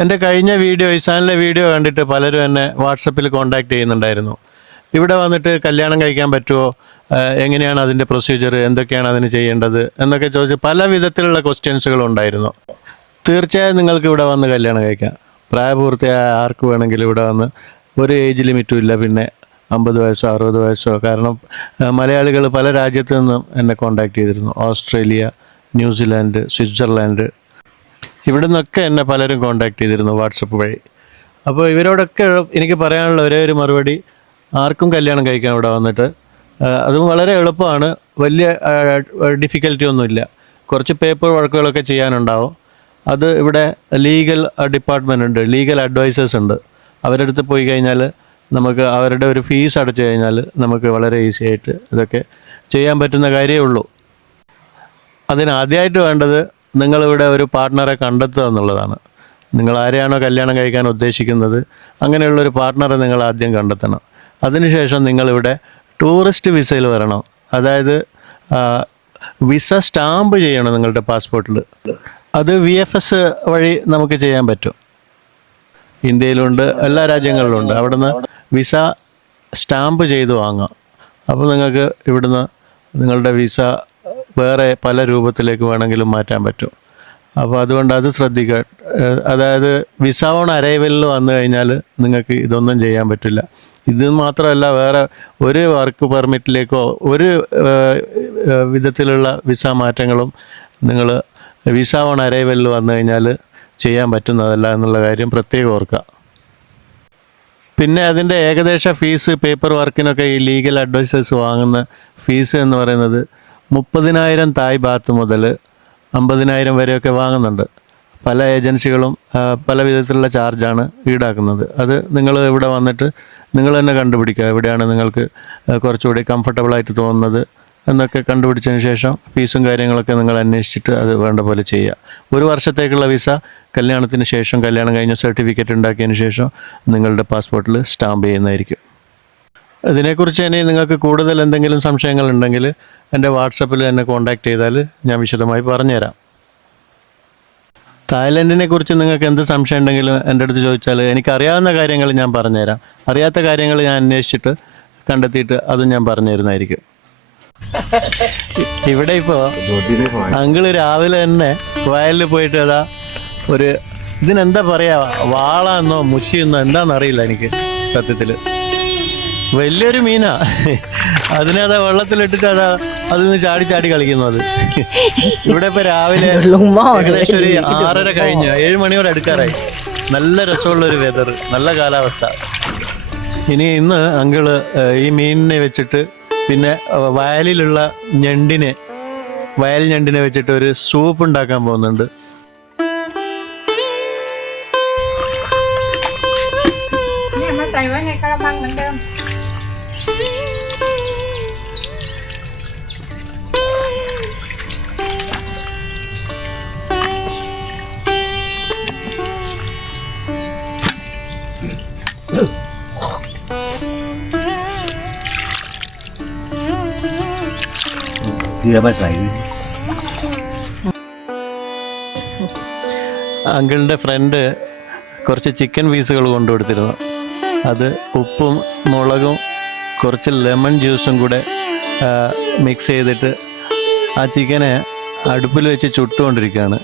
എൻ്റെ കഴിഞ്ഞ video ഇസാനിലെ video കണ്ടിട്ട് പലരും എന്നെ വാട്സപ്പിൽ കോൺടാക്ട് ചെയ്യുന്നുണ്ടായിരുന്നു. ഇവിടെ വന്നിട്ട് കല്യാണം കഴിക്കാൻ പറ്റുമോ, എങ്ങനെയാണ് അതിൻ്റെ പ്രൊസീജിയർ, എന്തൊക്കെയാണ് അതിന് ചെയ്യേണ്ടത് എന്നൊക്കെ ചോദിച്ച് പല വിധത്തിലുള്ള ക്വസ്റ്റ്യൻസുകളുണ്ടായിരുന്നു. തീർച്ചയായും നിങ്ങൾക്ക് ഇവിടെ വന്ന് കല്യാണം കഴിക്കാം. പ്രായപൂർത്തിയായ ആർക്ക് വേണമെങ്കിലും ഇവിടെ വന്ന് ഒരു ഏജ് ലിമിറ്റും ഇല്ല. പിന്നെ 50 വയസ്സോ 60 വയസ്സോ. കാരണം മലയാളികൾ പല രാജ്യത്തു നിന്നും എന്നെ കോൺടാക്ട് ചെയ്തിരുന്നു. ഓസ്ട്രേലിയ, ന്യൂസിലാൻഡ്, സ്വിറ്റ്സർലാൻഡ്, ഇവിടെ നിന്നൊക്കെ എന്നെ പലരും കോൺടാക്ട് ചെയ്തിരുന്നു വാട്സപ്പ് വഴി. അപ്പോൾ ഇവരോടൊക്കെ എനിക്ക് പറയാനുള്ള ഒരേ ഒരു മറുപടി, ആർക്കും കല്യാണം കഴിക്കാം ഇവിടെ വന്നിട്ട്. അതും വളരെ എളുപ്പമാണ്, വലിയ ഡിഫിക്കൽറ്റി ഒന്നുമില്ല. കുറച്ച് പേപ്പർ വർക്കുകളൊക്കെ ചെയ്യാനുണ്ടാവും. അത് ഇവിടെ ലീഗൽ ഡിപ്പാർട്ട്മെൻ്റ് ഉണ്ട്, ലീഗൽ അഡ്വൈസേഴ്സ് ഉണ്ട്. അവരുടെ അടുത്ത് പോയി കഴിഞ്ഞാൽ നമുക്ക് അവരുടെ ഒരു ഫീസ് അടച്ചു കഴിഞ്ഞാൽ നമുക്ക് വളരെ ഈസി ആയിട്ട് ഇതൊക്കെ ചെയ്യാൻ പറ്റുന്ന കാര്യമേ ഉള്ളൂ. അതിനാദ്യമായിട്ട് വേണ്ടത് നിങ്ങളിവിടെ ഒരു പാർട്ട്ണറെ കണ്ടെത്തുക എന്നുള്ളതാണ്. നിങ്ങൾ ആരെയാണോ കല്യാണം കഴിക്കാൻ ഉദ്ദേശിക്കുന്നത് അങ്ങനെയുള്ളൊരു പാർട്ട്ണറെ നിങ്ങൾ ആദ്യം കണ്ടെത്തണം. അതിനുശേഷം നിങ്ങളിവിടെ ടൂറിസ്റ്റ് വിസയിൽ വരണം. അതായത് വിസ സ്റ്റാമ്പ് ചെയ്യണം നിങ്ങളുടെ പാസ്പോർട്ടിൽ. അത് VFS വഴി നമുക്ക് ചെയ്യാൻ പറ്റും. ഇന്ത്യയിലുണ്ട്, എല്ലാ രാജ്യങ്ങളിലും ഉണ്ട്. അവിടുന്ന് വിസ സ്റ്റാമ്പ് ചെയ്ത് വാങ്ങാം. അപ്പോൾ നിങ്ങൾക്ക് ഇവിടുന്ന് നിങ്ങളുടെ വിസ വേറെ പല രൂപത്തിലേക്ക് വേണമെങ്കിലും മാറ്റാൻ പറ്റും. അപ്പോൾ അതുകൊണ്ട് അത് ശ്രദ്ധിക്കുക. അതായത് വിസ ഓൺ അറൈവലിൽ വന്നു കഴിഞ്ഞാൽ നിങ്ങൾക്ക് ഇതൊന്നും ചെയ്യാൻ പറ്റില്ല. ഇത് മാത്രമല്ല, വേറെ ഒരു വർക്ക് പെർമിറ്റിലേക്കോ ഒരു വിധത്തിലുള്ള വിസ മാറ്റങ്ങളും നിങ്ങൾ വിസ ഓൺ അറൈവലിൽ വന്നു കഴിഞ്ഞാൽ ചെയ്യാൻ പറ്റുന്നതല്ല എന്നുള്ള കാര്യം പ്രത്യേകം ഓർക്കുക. പിന്നെ അതിൻ്റെ ഏകദേശ ഫീസ്, പേപ്പർ വർക്കിനൊക്കെ ഈ ലീഗൽ അഡ്വൈസേഴ്സ് വാങ്ങുന്ന ഫീസ് എന്ന് പറയുന്നത് 30,000 തായ് ബാത്ത് മുതൽ 50,000 വരെയൊക്കെ വാങ്ങുന്നുണ്ട്. പല ഏജൻസികളും പല വിധത്തിലുള്ള ചാർജാണ് ഈടാക്കുന്നത്. അത് നിങ്ങൾ ഇവിടെ വന്നിട്ട് നിങ്ങൾ തന്നെ കണ്ടുപിടിക്കുക, എവിടെയാണ് നിങ്ങൾക്ക് കുറച്ചുകൂടി കംഫർട്ടബിളായിട്ട് തോന്നുന്നത് എന്നൊക്കെ കണ്ടുപിടിച്ചതിന് ശേഷം ഫീസും കാര്യങ്ങളൊക്കെ നിങ്ങൾ അന്വേഷിച്ചിട്ട് അത് വേണ്ട പോലെ ചെയ്യുക. 1 വർഷത്തേക്കുള്ള വിസ കല്യാണത്തിന് ശേഷം, കല്യാണം കഴിഞ്ഞ സർട്ടിഫിക്കറ്റ് ഉണ്ടാക്കിയതിന് ശേഷം നിങ്ങളുടെ പാസ്പോർട്ടിൽ സ്റ്റാമ്പ് ചെയ്യുന്നതായിരിക്കും. ഇതിനെക്കുറിച്ച് ഇനി നിങ്ങൾക്ക് കൂടുതൽ എന്തെങ്കിലും സംശയങ്ങളുണ്ടെങ്കിൽ എൻ്റെ വാട്സപ്പിൽ എന്നെ കോൺടാക്ട് ചെയ്താൽ ഞാൻ വിശദമായി പറഞ്ഞുതരാം. തായ്ലൻഡിനെ കുറിച്ച് നിങ്ങൾക്ക് എന്ത് സംശയം ഉണ്ടെങ്കിലും എൻ്റെ അടുത്ത് ചോദിച്ചാൽ എനിക്കറിയാവുന്ന കാര്യങ്ങൾ ഞാൻ പറഞ്ഞുതരാം. അറിയാത്ത കാര്യങ്ങൾ ഞാൻ അന്വേഷിച്ചിട്ട് കണ്ടെത്തിയിട്ട് അതും ഞാൻ പറഞ്ഞു തരുന്നതായിരിക്കും. ഇവിടെ ഇപ്പോൾ അങ്കിള് രാവിലെ തന്നെ വയലിൽ പോയിട്ട് അതാ ഒരു ഇതിനെന്താ പറയുക, വാളാന്നോ മുഷിയെന്നോ എന്താണെന്നറിയില്ല എനിക്ക് സത്യത്തിൽ. വലിയൊരു മീനാ. അതിനെ അതാ വെള്ളത്തിലിട്ടിട്ട് അതിൽ നിന്ന് ചാടി ചാടി കളിക്കുന്നു. അത് ഇവിടെ ഇപ്പൊ രാവിലെ ഏകദേശം ഒരു 6:30 കഴിഞ്ഞ് 7 മണിയോടെ അടുക്കാറായി. നല്ല രസമുള്ളൊരു വെതർ, നല്ല കാലാവസ്ഥ. ഇന്ന് അങ്കിള് ഈ മീനിനെ വെച്ചിട്ട് പിന്നെ വയലിലുള്ള വയൽ ഞണ്ടിനെ വെച്ചിട്ട് ഒരു സൂപ്പ് ഉണ്ടാക്കാൻ പോകുന്നുണ്ട്. അങ്കിളിൻ്റെ ഫ്രണ്ട് കുറച്ച് ചിക്കൻ പീസുകൾ കൊണ്ടുകൊടുത്തിരുന്നു. അത് ഉപ്പും മുളകും കുറച്ച് ലെമൺ ജ്യൂസും കൂടെ മിക്സ് ചെയ്തിട്ട് ആ ചിക്കനെ അടുപ്പിൽ വെച്ച് ചുട്ടുകൊണ്ടിരിക്കുകയാണ്.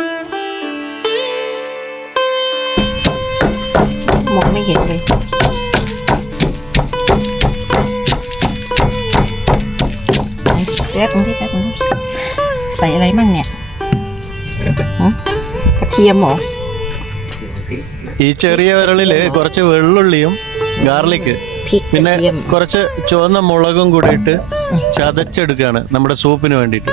Phải lấy măng nè. Katiamo. ഈ ചെറിയ വിരളിൽ കുറച്ച് വെള്ളുള്ളിയും ഗാർലിക് പിന്നെ കുറച്ച് ചുവന്ന മുളകും കൂടി ഇട്ട് ചതച്ചെടുക്കുകയാണ് നമ്മുടെ സൂപ്പിന് വേണ്ടിയിട്ട്.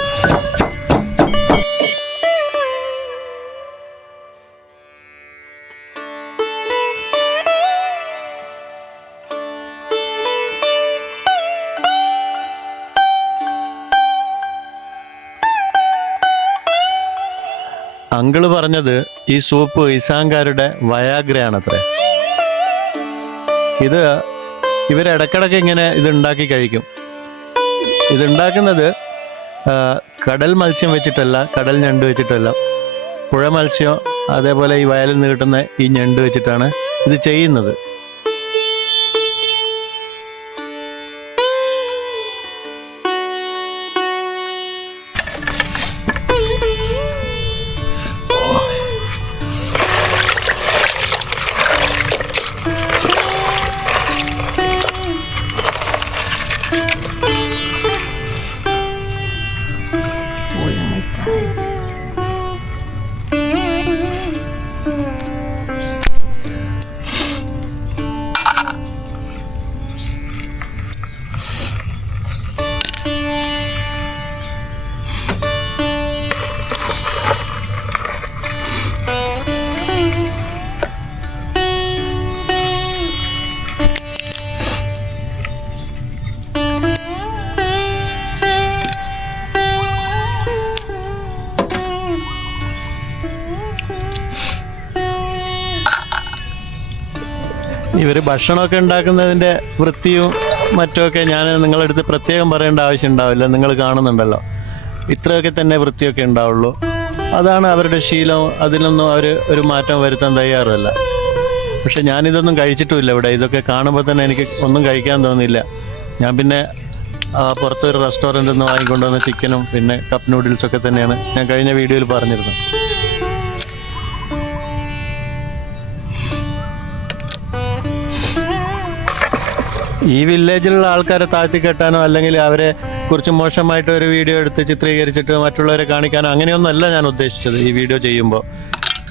അങ്കിള് പറഞ്ഞത് ഈ സൂപ്പ് ഇസാൻകാരുടെ വയാഗ്രയാണത്രേ. ഇവരിടക്കിടക്ക് ഇങ്ങനെ ഇതുണ്ടാക്കി കഴിക്കും. ഇതുണ്ടാക്കുന്നത് കടൽ മത്സ്യം വെച്ചിട്ടല്ല, കടൽ ഞണ്ട് വെച്ചിട്ടല്ല, പുഴ മത്സ്യം അതേപോലെ ഈ വയലിൽ നിന്ന് കിട്ടുന്ന ഈ ഞണ്ട് വെച്ചിട്ടാണ് ഇത് ചെയ്യുന്നത്. ഇവർ ഭക്ഷണമൊക്കെ ഉണ്ടാക്കുന്നതിൻ്റെ വൃത്തിയും മറ്റുമൊക്കെ ഞാൻ നിങ്ങളുടെ അടുത്ത് പ്രത്യേകം പറയേണ്ട ആവശ്യം ഉണ്ടാവില്ല. നിങ്ങൾ കാണുന്നുണ്ടല്ലോ, ഇത്രയൊക്കെ തന്നെ വൃത്തിയൊക്കെ ഉണ്ടാവുള്ളൂ. അതാണ് അവരുടെ ശീലം. അതിലൊന്നും അവർ ഒരു മാറ്റം വരുത്താൻ തയ്യാറല്ല. പക്ഷെ ഞാനിതൊന്നും കഴിച്ചിട്ടുമില്ല ഇവിടെ. ഇതൊക്കെ കാണുമ്പോൾ തന്നെ എനിക്ക് ഒന്നും കഴിക്കാൻ തോന്നിയില്ല. ഞാൻ പിന്നെ പുറത്തൊരു റെസ്റ്റോറൻറ്റിൽ നിന്ന് വാങ്ങിക്കൊണ്ടുവന്ന ചിക്കനും പിന്നെ കപ്പ് നൂഡിൽസൊക്കെ തന്നെയാണ് ഞാൻ കഴിഞ്ഞ വീഡിയോയിൽ പറഞ്ഞിരുന്നത്. ഈ വില്ലേജിലുള്ള ആൾക്കാരെ താഴ്ത്തിക്കെട്ടാനോ അല്ലെങ്കിൽ അവരെ കുറിച്ച് മോശമായിട്ട് ഒരു വീഡിയോ എടുത്ത് ചിത്രീകരിച്ചിട്ട് മറ്റുള്ളവരെ കാണിക്കാനോ അങ്ങനെയൊന്നുമല്ല ഞാൻ ഉദ്ദേശിച്ചത്. ഈ വീഡിയോ ചെയ്യുമ്പോൾ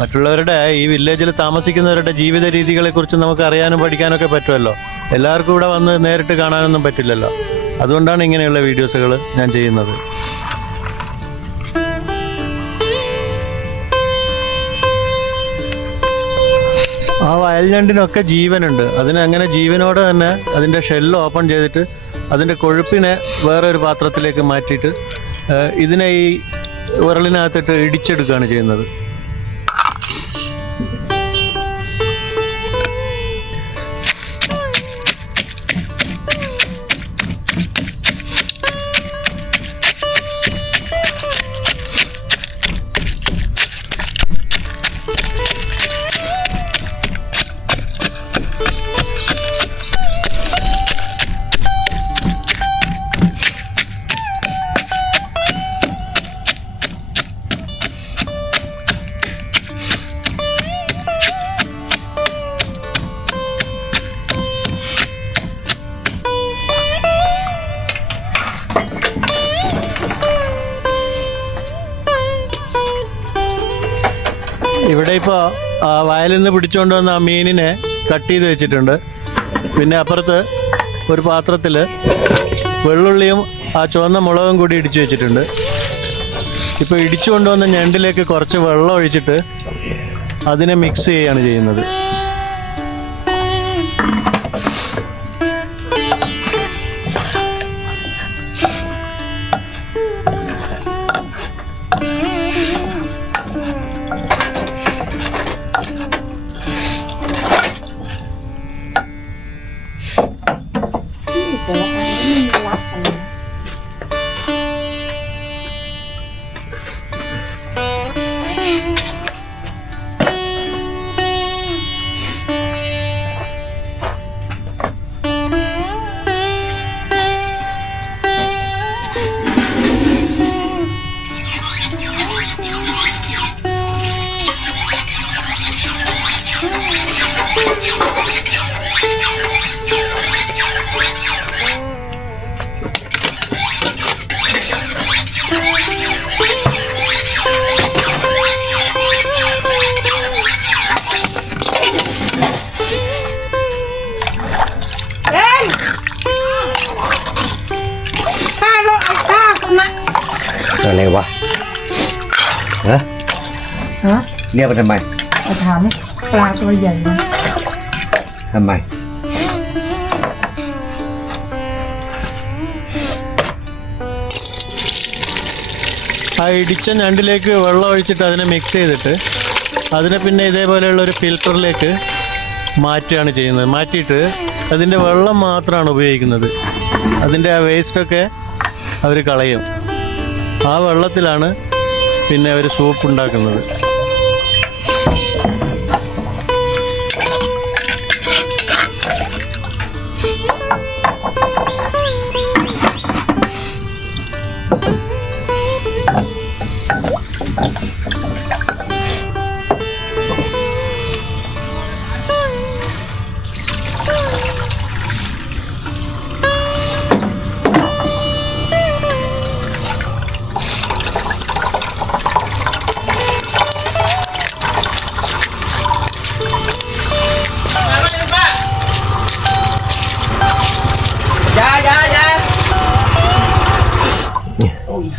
മറ്റുള്ളവരുടെ ഈ വില്ലേജിൽ താമസിക്കുന്നവരുടെ ജീവിത രീതികളെക്കുറിച്ച് നമുക്ക് അറിയാനും പഠിക്കാനൊക്കെ പറ്റുമല്ലോ. എല്ലാവർക്കും ഇവിടെ വന്ന് നേരിട്ട് കാണാനൊന്നും പറ്റില്ലല്ലോ. അതുകൊണ്ടാണ് ഇങ്ങനെയുള്ള വീഡിയോസുകൾ ഞാൻ ചെയ്യുന്നത്. ആ വയൽ ഞണ്ടിനൊക്കെ ജീവനുണ്ട്. അതിനങ്ങനെ ജീവനോടെ തന്നെ അതിൻ്റെ ഷെല്ല് ഓപ്പൺ ചെയ്തിട്ട് അതിൻ്റെ കൊഴുപ്പിനെ വേറൊരു പാത്രത്തിലേക്ക് മാറ്റിയിട്ട് ഇതിനെ ഈ ഉരളിനകത്തിട്ട് ഇടിച്ചെടുക്കുകയാണ് ചെയ്യുന്നത്. ഇവിടെ ഇപ്പോൾ വയലിൽ നിന്ന് പിടിച്ചുകൊണ്ട് വന്ന ആ മീനിനെ കട്ട് ചെയ്ത് വെച്ചിട്ടുണ്ട്. പിന്നെ അപ്പുറത്ത് ഒരു പാത്രത്തിൽ വെള്ളുള്ളിയും ആ ചുവന്ന മുളകും കൂടി ഇടിച്ചു വെച്ചിട്ടുണ്ട്. ഇപ്പോൾ ഇടിച്ചു കൊണ്ടുവന്ന ഞണ്ടിലേക്ക് കുറച്ച് വെള്ളം ഒഴിച്ചിട്ട് അതിനെ മിക്സ് ചെയ്യുകയാണ് ചെയ്യുന്നത്.อะไรวะฮะ ฮะ เรียกมาทำไม มาถามปลาตัวใหญ่นะ ทำไม ആ ഇടിച്ച ഞണ്ടിലേക്ക് വെള്ളം ഒഴിച്ചിട്ട് അതിനെ മിക്സ് ചെയ്തിട്ട് അതിനെ പിന്നെ ഇതേപോലെയുള്ള ഒരു ഫിൽറ്ററിലേക്ക് മാറ്റുകയാണ് ചെയ്യുന്നത്. മാറ്റിയിട്ട് അതിൻ്റെ വെള്ളം മാത്രമാണ് ഉപയോഗിക്കുന്നത്. അതിൻ്റെ ആ വേസ്റ്റൊക്കെ അവർ കളയും. ആ വെള്ളത്തിലാണ് പിന്നെ അവർ സൂപ്പ് ഉണ്ടാക്കുന്നത്.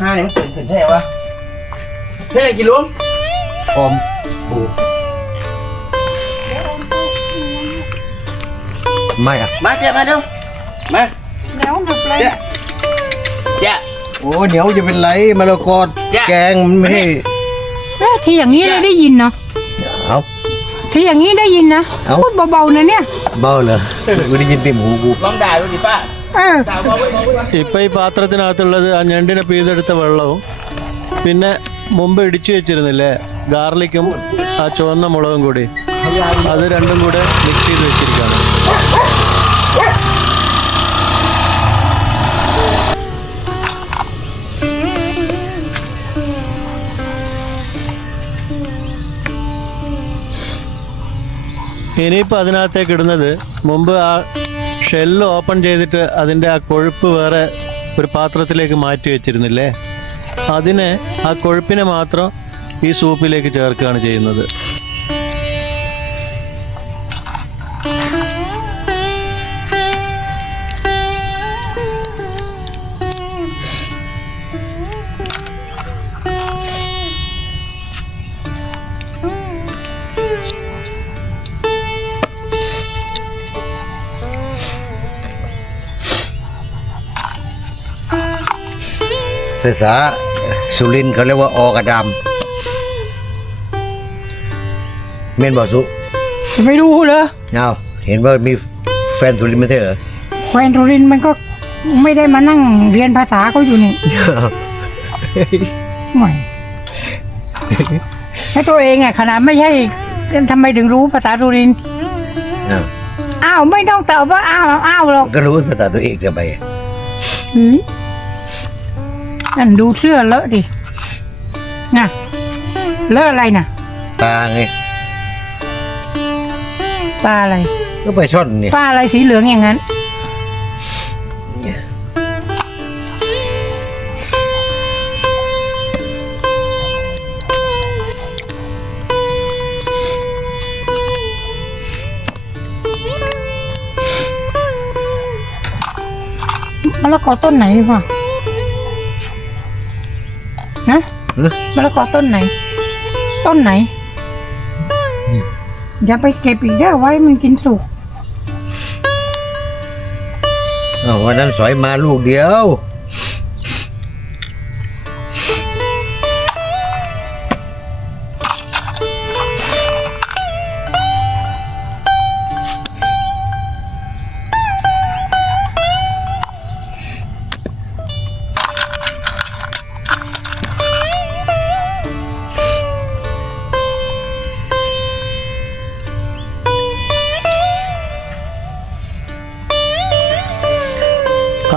ห้าเนี่ยมันตื่นแท้วะเท่กี่ลุง อมปูไม่อะ มาเจ๊มาเร็วมา แล้วหนักเลย เจ๊ โอ้เดี๋ยวจะเป็นไรมะละกอแกงมันไม่ให้ ที่อย่างนี้เลยได้ยินเนาะ เอา ที่อย่างนี้ได้ยินนะ เอ้า พูดเบาๆนะเนี่ย เบ้าเหรอกูได้ยินเต็มหูกู ลองด่าดูดิป้า ด่าว่าไว้ഇപ്പം ഈ പാത്രത്തിനകത്തുള്ളത് ആ ഞണ്ടിനെ പിഴുതെടുത്ത വെള്ളവും പിന്നെ മുമ്പ് ഇടിച്ചു വെച്ചിരുന്നില്ലേ ഗാർലിക്കും ആ ചുവന്ന മുളകും കൂടി അത് രണ്ടും കൂടെ മിക്സ് ചെയ്ത് വെച്ചിരിക്കുകയാണ്. ഇനിയിപ്പോൾ അതിനകത്തേക്ക് ഇടുന്നത് മുമ്പ് ആ ഷെല്ല് ഓപ്പൺ ചെയ്തിട്ട് അതിൻ്റെ ആ കൊഴുപ്പ് വേറെ ഒരു പാത്രത്തിലേക്ക് മാറ്റി വെച്ചിരുന്നില്ലേ, അതിനെ ആ കൊഴുപ്പിനെ മാത്രം ഈ സൂപ്പിലേക്ക് ചേർക്കുകയാണ് ചെയ്യുന്നത്.ภาษาสุรินทร์เขาเรียกว่าออกระดำเมนบอกสุ ไม่รู้เลย เอาเห็นว่ามีแฟนสุรินทร์ไม่ใช่เหรอ แควนทุรินทร์มันก็ไม่ได้มานั่งเรียนภาษาเขาอยู่นี่ไม่ให้ตัวเองอ่ะขนาดไม่ใช่ทำไมถึงรู้ภาษาทุรินทร์ อ้าว อ้าวไม่ต้องตอบว่าอ้าวหรอก ก็รู้ภาษาตัวเองทำไม นั่นดูเสื้อเลอะดิน่ะเลอะอะไรน่ะ ตาไง ปลาอะไร ก็ไปช่อนเนี่ย ปลาอะไรสีเหลืองอย่างนั้นมะละกอต้นไหนวะนะมะละกอต้นไหน ต้นไหน อย่าไปเก็บอีกเด้อไว้มันกินสุก วันนั้นสอยมาลูกเดียว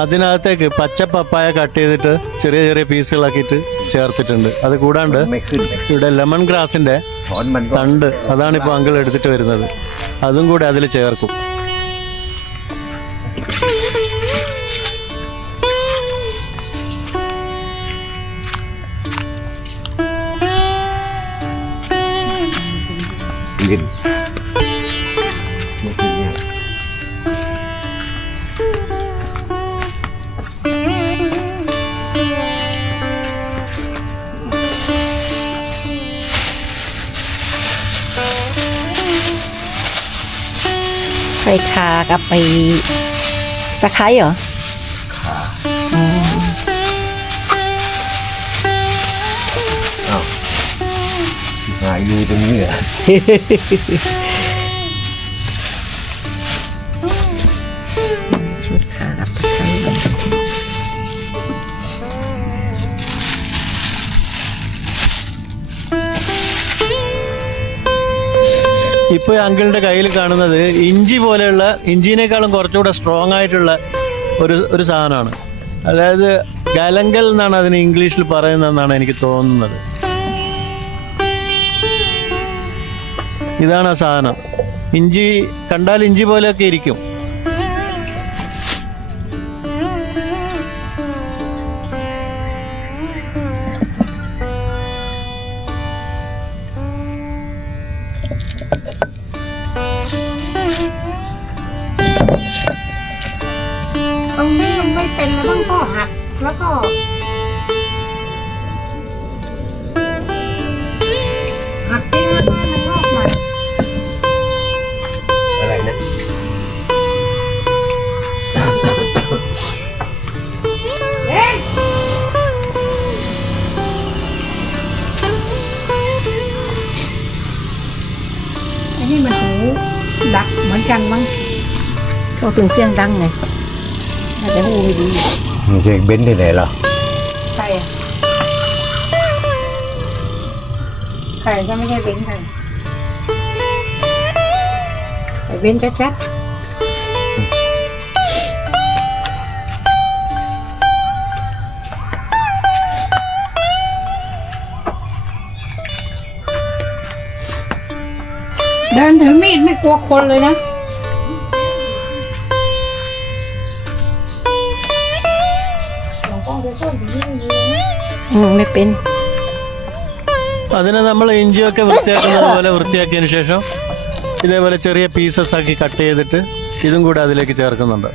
അതിനകത്തേക്ക് പച്ച പപ്പായ കട്ട് ചെയ്തിട്ട് ചെറിയ ചെറിയ പീസുകളാക്കിയിട്ട് ചേർത്തിട്ടുണ്ട്. അത് കൂടാണ്ട് ไม่ขึ้นเลย ഇവിടെ ലെമൺ ഗ്രാസിൻ്റെ ถอนมันก็ തണ്ട് അതാണിപ്പോൾ അങ്കിൾ എടുത്തിട്ട് വരുന്നത്, അതും കൂടി അതിൽ ചേർക്കും.ลิ้น ใส่ข่ากับไปตะไคร้เหรอ หาอยู่ตรงนี้เหรอ ชุดข่ากับตะไคร้ก่อน ഇപ്പോൾ അങ്കിളിൻ്റെ കയ്യിൽ കാണുന്നത് ഇഞ്ചി പോലെയുള്ള, ഇഞ്ചിനേക്കാളും കുറച്ചുകൂടെ സ്ട്രോങ് ആയിട്ടുള്ള ഒരു സാധനമാണ്. അതായത് ഗലങ്കൽ എന്നാണ് അതിന് ഇംഗ്ലീഷിൽ പറയുന്നതെന്നാണ് എനിക്ക് തോന്നുന്നത്. ഇതാണ് ആ സാധനം. ഇഞ്ചി കണ്ടാൽ ഇഞ്ചി പോലെയൊക്കെ ഇരിക്കും.ตรงนี้มันไม่เป็นแล้วมันก็หักแล้วก็หักทิ้งแล้วก็มันงอกใหม่ อะไรนะ เอ๊ะอันนี้มันหูดักเหมือนกันมั้ง เขาถึงเสียงดังไงน่าจะหูไม่ดี นี่เช็คเบนซ์ที่ไหนเหรอ ไข่อะไข่ก็ไม่ใช่เบ้นไข่ไข่เบ้นชัดๆเดินถือมีดไม่กลัวคนเลยนะ ไม่เป็น അതിനെ നമ്മൾ ഇഞ്ചിയൊക്കെ വൃത്തിയാക്കുന്നത് പോലെ വൃത്തിയാക്കിയതിന് ശേഷം ഇതേപോലെ ചെറിയ പീസസ് ആക്കി കട്ട് ചെയ്തിട്ട് ഇതും കൂടെ അതിലേക്ക് ചേർക്കുന്നുണ്ട്.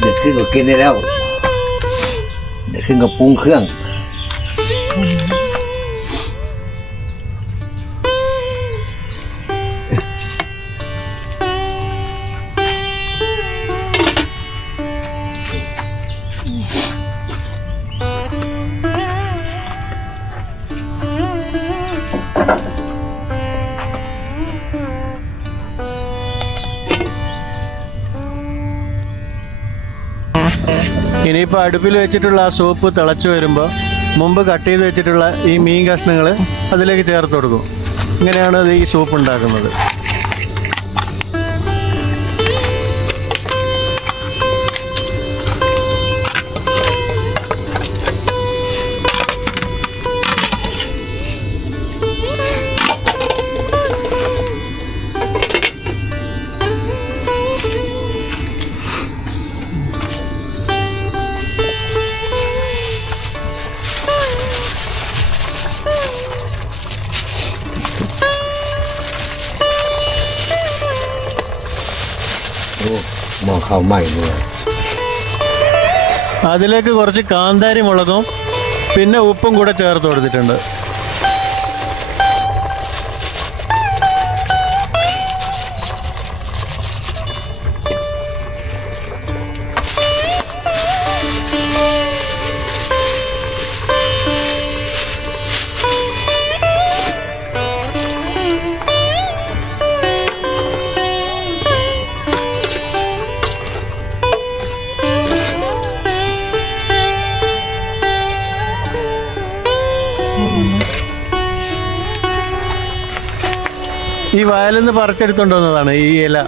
เดี๋ยวขึ้นก็กินได้แล้ว เดี๋ยวขึ้นก็ปรุงเครื่อง ഇനിയിപ്പോൾ അടുപ്പിൽ വെച്ചിട്ടുള്ള ആ സൂപ്പ് തിളച്ച് വരുമ്പോൾ മുമ്പ് കട്ട് ചെയ്ത് വെച്ചിട്ടുള്ള ഈ മീൻ കഷ്ണങ്ങൾ അതിലേക്ക് ചേർത്ത് കൊടുക്കും. ഇങ്ങനെയാണ് ഈ സൂപ്പ് ഉണ്ടാക്കുന്നത്.มองเข้าใหม่เลย അതിലേക്ക് കുറച്ച് കാന്താരി മുളകും പിന്നെ ഉപ്പും കൂടെ ചേർത്ത് കൊടുത്തിട്ടുണ്ട്. ഈ വയലിൽ നിന്ന് പറിച്ചെടുത്തുകൊണ്ടുവന്നതാണ് ഈ ഇല.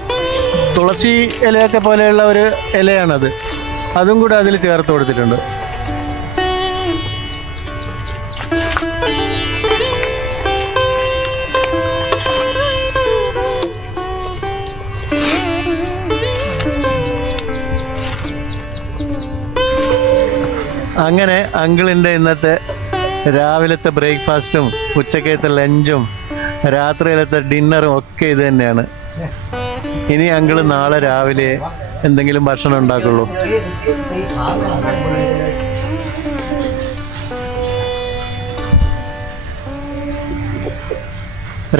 തുളസി ഇലയൊക്കെ പോലെയുള്ള ഒരു ഇലയാണത്. അതും കൂടെ അതിൽ ചേർത്ത് കൊടുത്തിട്ടുണ്ട്. അങ്ങനെ അങ്കിളിൻ്റെ ഇന്നത്തെ രാവിലത്തെ ബ്രേക്ക്ഫാസ്റ്റും ഉച്ചക്കത്തെ ലഞ്ചും രാത്രിയിലത്തെ ഡിന്നറും ഒക്കെ ഇത് തന്നെയാണ്. ഇനി അങ്കിള് നാളെ രാവിലെ എന്തെങ്കിലും ഭക്ഷണം ഉണ്ടാക്കുള്ളൂ.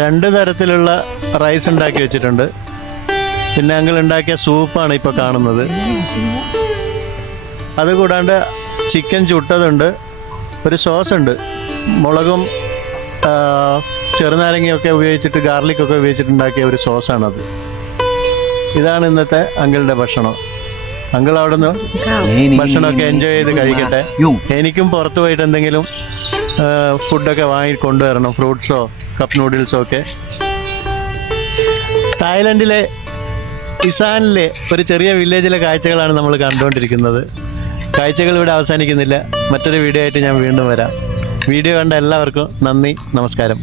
രണ്ട് തരത്തിലുള്ള റൈസ് ഉണ്ടാക്കി വെച്ചിട്ടുണ്ട്. പിന്നെ അങ്കിൾ ഉണ്ടാക്കിയ സൂപ്പാണ് ഇപ്പോൾ കാണുന്നത്. അതുകൂടാണ്ട് ചിക്കൻ ചുട്ടതുണ്ട്, ഒരു സോസ് ഉണ്ട്, മുളകും ചെറുനാരങ്ങയൊക്കെ ഉപയോഗിച്ചിട്ട് ഗാർലിക്കൊക്കെ ഉപയോഗിച്ചിട്ടുണ്ടാക്കിയ ഒരു സോസാണത്. ഇതാണ് ഇന്നത്തെ അങ്കിളുടെ ഭക്ഷണം. അങ്കിൾ അവിടെ നിന്ന് ഭക്ഷണമൊക്കെ എൻജോയ് ചെയ്ത് കഴിക്കട്ടെ. എനിക്കും പുറത്ത് പോയിട്ട് എന്തെങ്കിലും ഫുഡൊക്കെ വാങ്ങി കൊണ്ടുവരണം, ഫ്രൂട്ട്സോ കപ്പ് നൂഡിൽസോ ഒക്കെ. തായ്ലൻഡിലെ ഇസാനിലെ ഒരു ചെറിയ വില്ലേജിലെ കാഴ്ചകളാണ് നമ്മൾ കണ്ടുകൊണ്ടിരിക്കുന്നത്. കാഴ്ചകൾ ഇവിടെ അവസാനിക്കുന്നില്ല. മറ്റൊരു വീഡിയോ ആയിട്ട് ഞാൻ വീണ്ടും വരാം. വീഡിയോ കണ്ട എല്ലാവർക്കും നന്ദി, നമസ്കാരം.